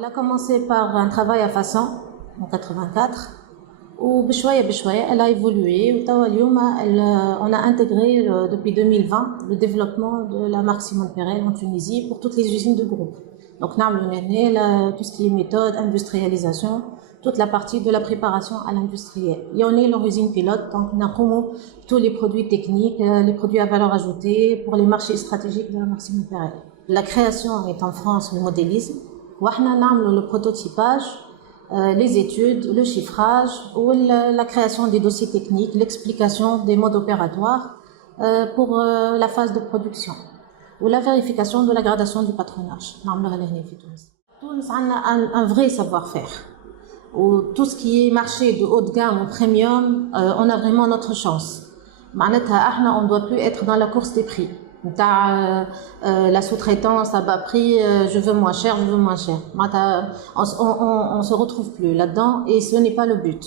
Elle a commencé par un travail à façon en 84. وبشوية elle a évolué. On a intégré depuis 2020 le développement de la marque Simone Perel en Tunisie pour toutes les usines de groupe. Donc, tout ce qui est méthode, industrialisation, toute la partie de la préparation à l'industriel. Et on est leur usine pilote, donc on a tous les produits techniques, les produits à valeur ajoutée pour les marchés stratégiques de la marque Simone Perel. La création est en France le modélisme. Le prototypage, les études, le chiffrage ou la création des dossiers techniques, l'explication des modes opératoires pour la phase de production ou la vérification de la gradation du patronage. Tunis a un vrai savoir-faire. Tout ce qui est marché de haut de gamme ou premium, on a vraiment notre chance. On ne doit plus être dans la course des prix. La sous-traitance à bas prix, je veux moins cher, je veux moins cher. On se retrouve plus là-dedans et ce n'est pas le but.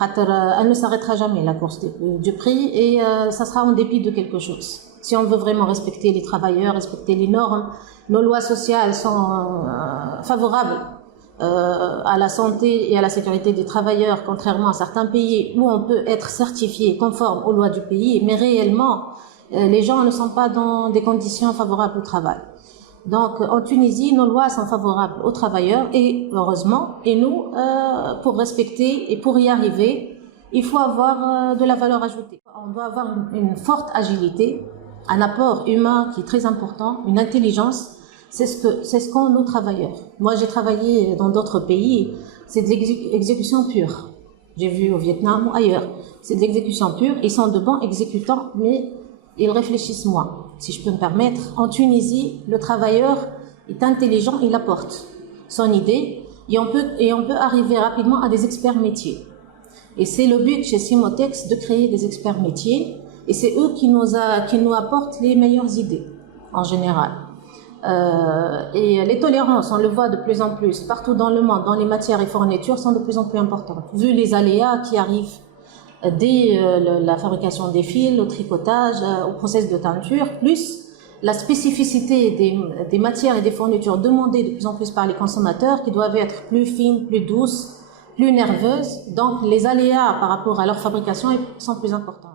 Elle ne s'arrêtera jamais, la course du prix, et ça sera en dépit de quelque chose. Si on veut vraiment respecter les travailleurs, respecter les normes, nos lois sociales sont favorables à la santé et à la sécurité des travailleurs, contrairement à certains pays où on peut être certifié conforme aux lois du pays, mais réellement, les gens ne sont pas dans des conditions favorables au travail. Donc, en Tunisie, nos lois sont favorables aux travailleurs, et heureusement, et nous, pour respecter et pour y arriver, il faut avoir de la valeur ajoutée. On doit avoir une forte agilité, un apport humain qui est très important, une intelligence. C'est ce qu'ont nos travailleurs. Moi, j'ai travaillé dans d'autres pays, c'est de l'exécution pure. J'ai vu au Vietnam ou ailleurs. C'est de l'exécution pure. Ils sont de bons exécutants, mais ils réfléchissent moins, si je peux me permettre. En Tunisie, le travailleur est intelligent, il apporte son idée et on peut arriver rapidement à des experts métiers. Et c'est le but chez Simotex de créer des experts métiers, et c'est eux qui nous apportent les meilleures idées, en général. Et les tolérances, on le voit de plus en plus, partout dans le monde, dans les matières et fournitures, sont de plus en plus importantes. Vu les aléas qui arrivent dès la fabrication des fils, au tricotage, au process de teinture, plus la spécificité des matières et des fournitures demandées de plus en plus par les consommateurs, qui doivent être plus fines, plus douces, plus nerveuses. Donc les aléas par rapport à leur fabrication sont plus importants.